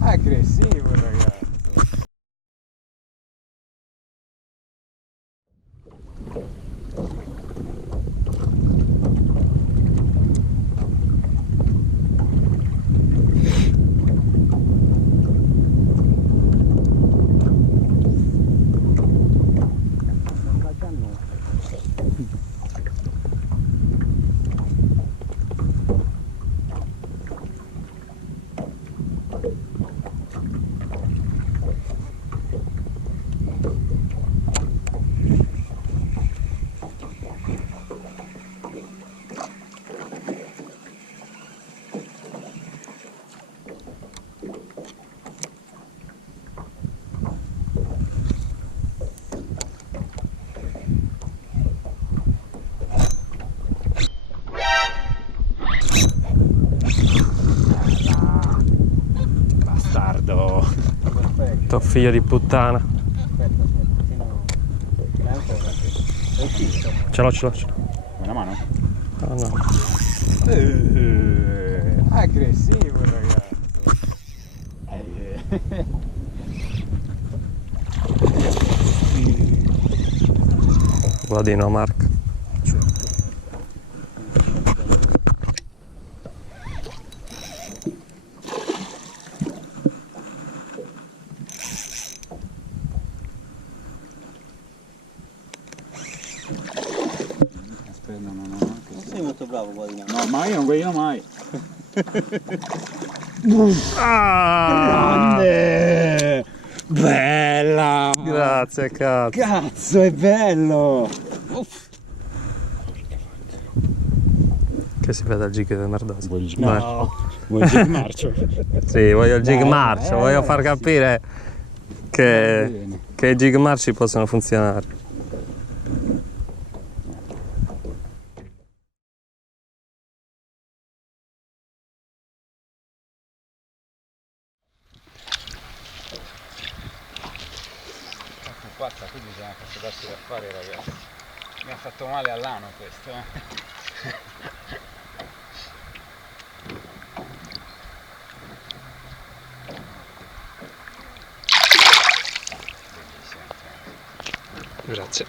Aggressivo il ragazzo. Bastardo. Tuo figlio di puttana. Ce l'ho. Vuoi una mano? Oh no. Aggressivo il ragazzo. Guadino Mark. Aspetta, no. Non sei molto bravo Guadino. No, ma io non guido mai. Grande! Bella! Grazie, cazzo. Cazzo, è bello! Che si vede il gig del merdoso. Vuoi il gig? Vai. No! Vuoi il gig marcio? Sì, voglio il jig Dai, marcio, voglio far capire che bene. i jig marci possono funzionare. Fatta, qui bisogna darsi da fare, ragazzi. Mi ha fatto male all'ano questo, Grazie.